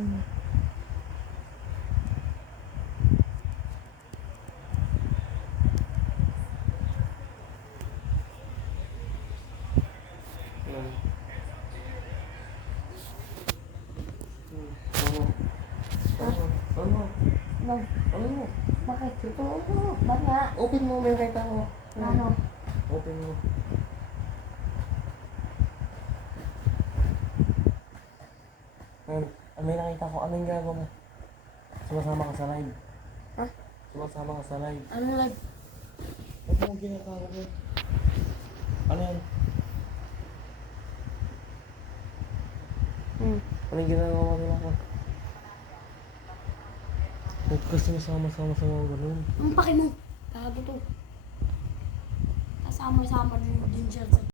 Hmm. Ano? No. Ano? Bakit? Ito, ano? Ba't nga? Open mo, may nakita ko. Ano? Open mo. May nakita ko. Ano yung gagawa mo? Sumasama ka sa live. Ha? Sumasama ka sa live. Anong live? Ano mo ginagawa mo? Ano yan? Ano yung ginagawa mo nila ko? Huwag ka sumasama-sama sa mga ganun. Ang paki mo. Gago to. Kasama-sama din siya sa